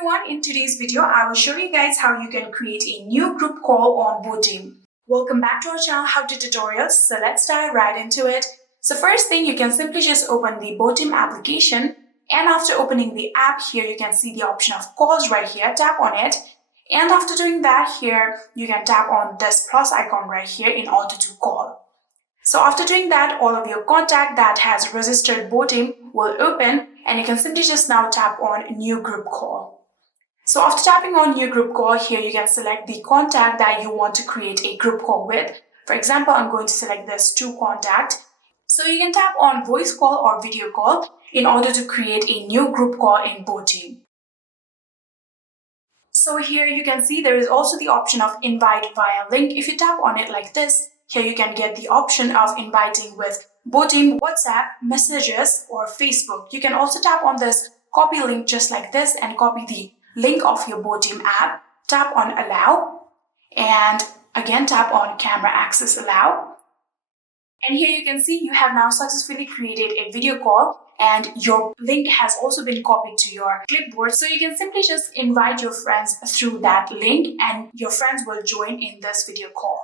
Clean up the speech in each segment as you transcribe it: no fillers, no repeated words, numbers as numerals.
everyone, in today's video I will show you guys how you can create a new group call on Botim. Welcome back to our channel How To Tutorials. So let's dive right into it. So first thing, you can simply just open the Botim application, and after opening the app here you can see the option of calls right here. Tap on it, and after doing that here you can tap on this plus icon right here in order to call. So after doing that, all of your contact that has registered Botim will open, and you can simply just now tap on new group call. So after tapping on new group call here, you can select the contact that you want to create a group call with. For example, I'm going to select this to contact. So you can tap on voice call or video call in order to create a new group call in Botim. So here you can see there is also the option of invite via link. If you tap on it like this, here you can get the option of inviting with Botim, WhatsApp, Messages, or Facebook. You can also tap on this copy link just like this and copy the link of your Botim app. Tap on allow, and again tap on camera access allow. And here you can see you have now successfully created a video call, and your link has also been copied to your clipboard. So you can simply just invite your friends through that link, and your friends will join in this video call.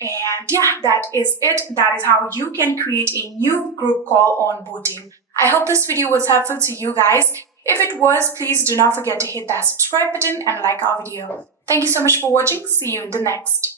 And yeah, that is it. That is how you can create a new group call on Botim. I hope this video was helpful to you guys. If it was, please do not forget to hit that subscribe button and like our video. Thank you so much for watching. See you in the next.